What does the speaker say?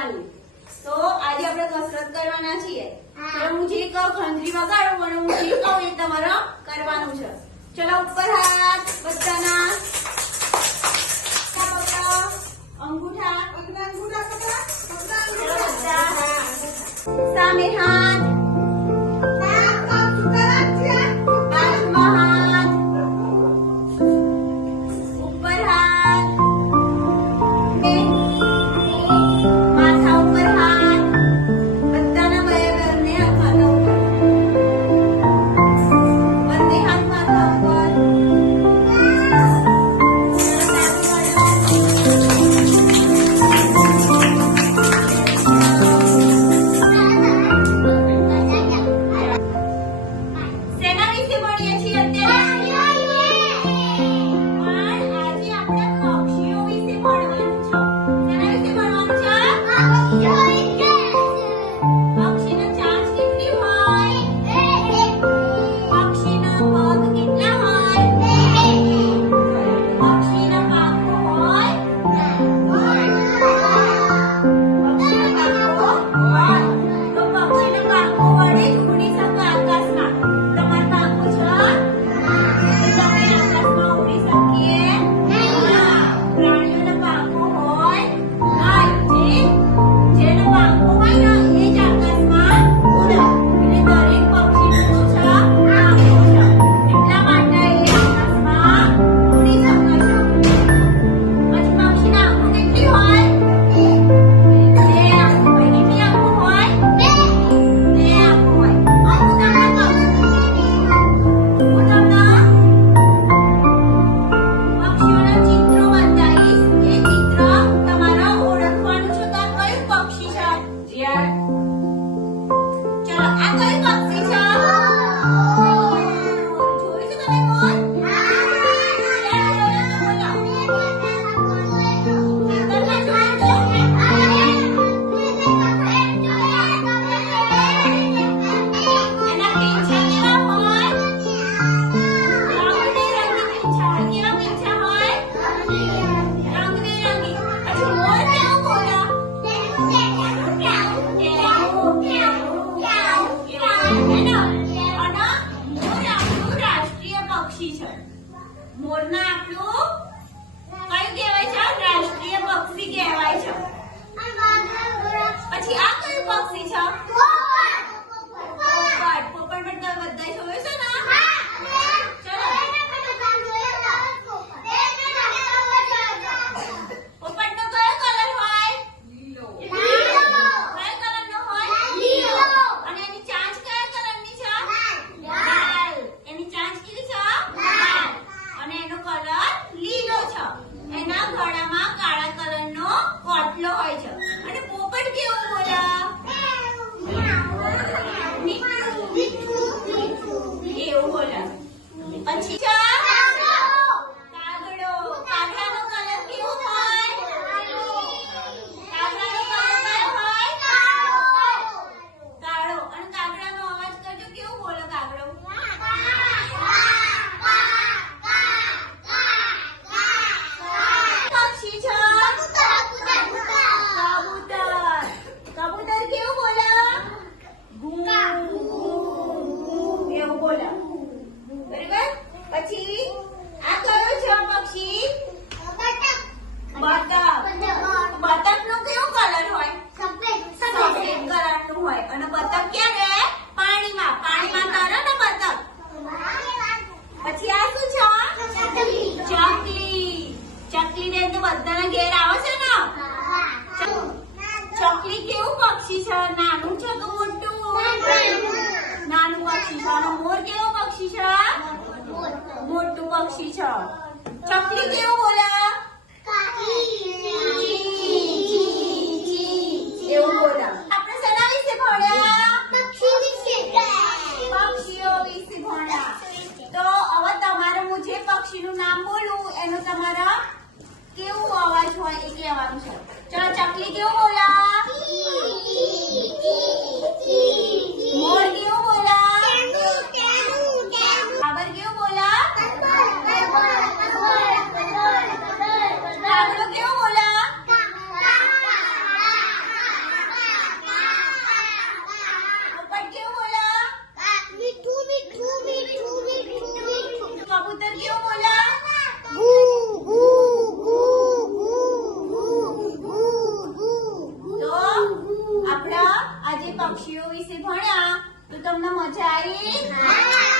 કરવાની તો આજે આપણે કસરત કરવાના છીએ. હું. જે કહું ખંજરી વગાડું અને હું જે કહું એ તમારે કરવાનું છે. ચલો ઉપર હાથ બધાના. અંગૂઠા. અંગૂઠા સામે હાથ. ઓછી કેવું બોલા એવું બોલા આપણે શેના વિશે ભણ્યા પક્ષીઓ વિશે ભણ્યા તો હવે તમારે જે પક્ષીનું નામ બોલું એનું તમારા કેવું અવાજ હોય એ કહેવાનું છે ચાલો ચકલી કેવું બોલા પક્ષીઓ વિશે ભણ્યા? તો તમને મજા આવી?